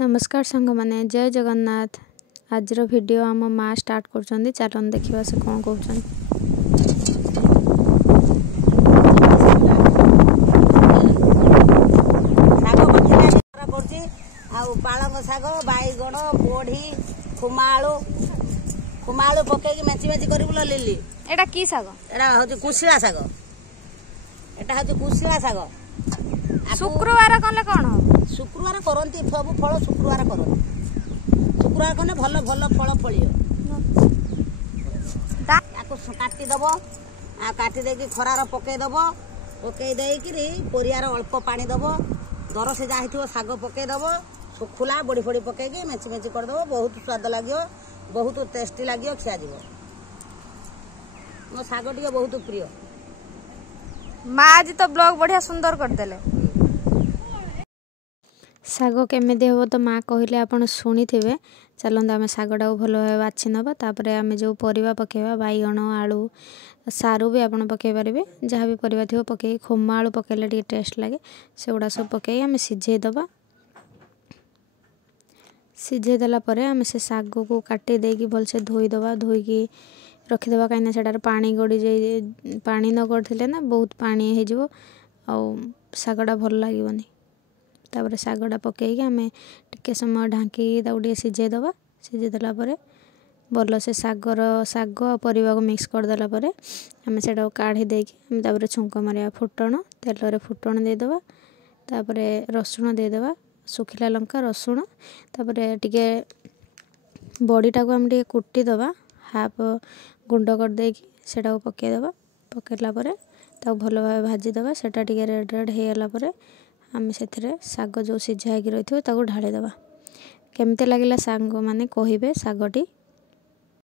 नमस्कार सांग माने जय जगन्नाथ। आज वीडियो आम माँ स्टार्ट कर चलन देखा से कौन कहते पालंग शाग बैगण बोढ़ी खुमालु खुमालु पकईकि मेची मेची कर लिली एटा की शाग एटा हूँ कुशिला शाग एटा हूँ कुशिला शाग शुक्रवार कले कौन शुक्रवार करती सब फल शुक्रवार करती शुक्रवार कले भल भल फल फलियो काटिदब काटी देकी खरार पकईदब पकई देकरी परियार अल्प पानी दब दर से जाइए शाग पकईदब शुखुला बड़ी फड़ी पकईकि मेची मेची करदब बहुत स्वाद लगे बहुत टेस्टी लगे खिया मो शाग टे बहुत प्रिय। माँ आज तो ब्लॉग बढ़िया सुंदर करदेले। शाग केमी हम तो माँ कहले आपन शुणी थे। चलते आम शागटा को भल भाव बाछि नवा तापर आम जो परिवा पकेबा बैगण आलू सारू भी आपन पकई पारे जहाँ भी परिवा थी पकई खोमा आलू पकईले टे टेस्ट लगे से गुड़ा सब पकई आम सिझेदबा सिझेदेला आम से शाग को काटी देकी भलसे धोईदबा धोईकी रखीदबा कहीं से पानी गड़ी जाए पानी न गढ़ले ना बहुत पानी हो शागटा भल लगे तापर शागटा पकईकि आम टिके समय ढांकी टे सिझेदबा सिझेदेला भल से शाग परिवा को मिक्स करदेला आम से काढ़ी देकी तापर छुंक मारिया फुटण तेल फुटण देदेबा तापर रसुण देदेबा सुखिला लंका रसुण तापर टिके बड़ीटा को आम टे कुटीदबा हाफ गुंड कर देकी सेटा को पकईदबा पकईला भल भाव भाजीदबा सेटा टिके रेड रेड होगला आम से शाग जो सिझा रही ढालीदबा। केमती लगिला सांग माने कहिबे शागटी।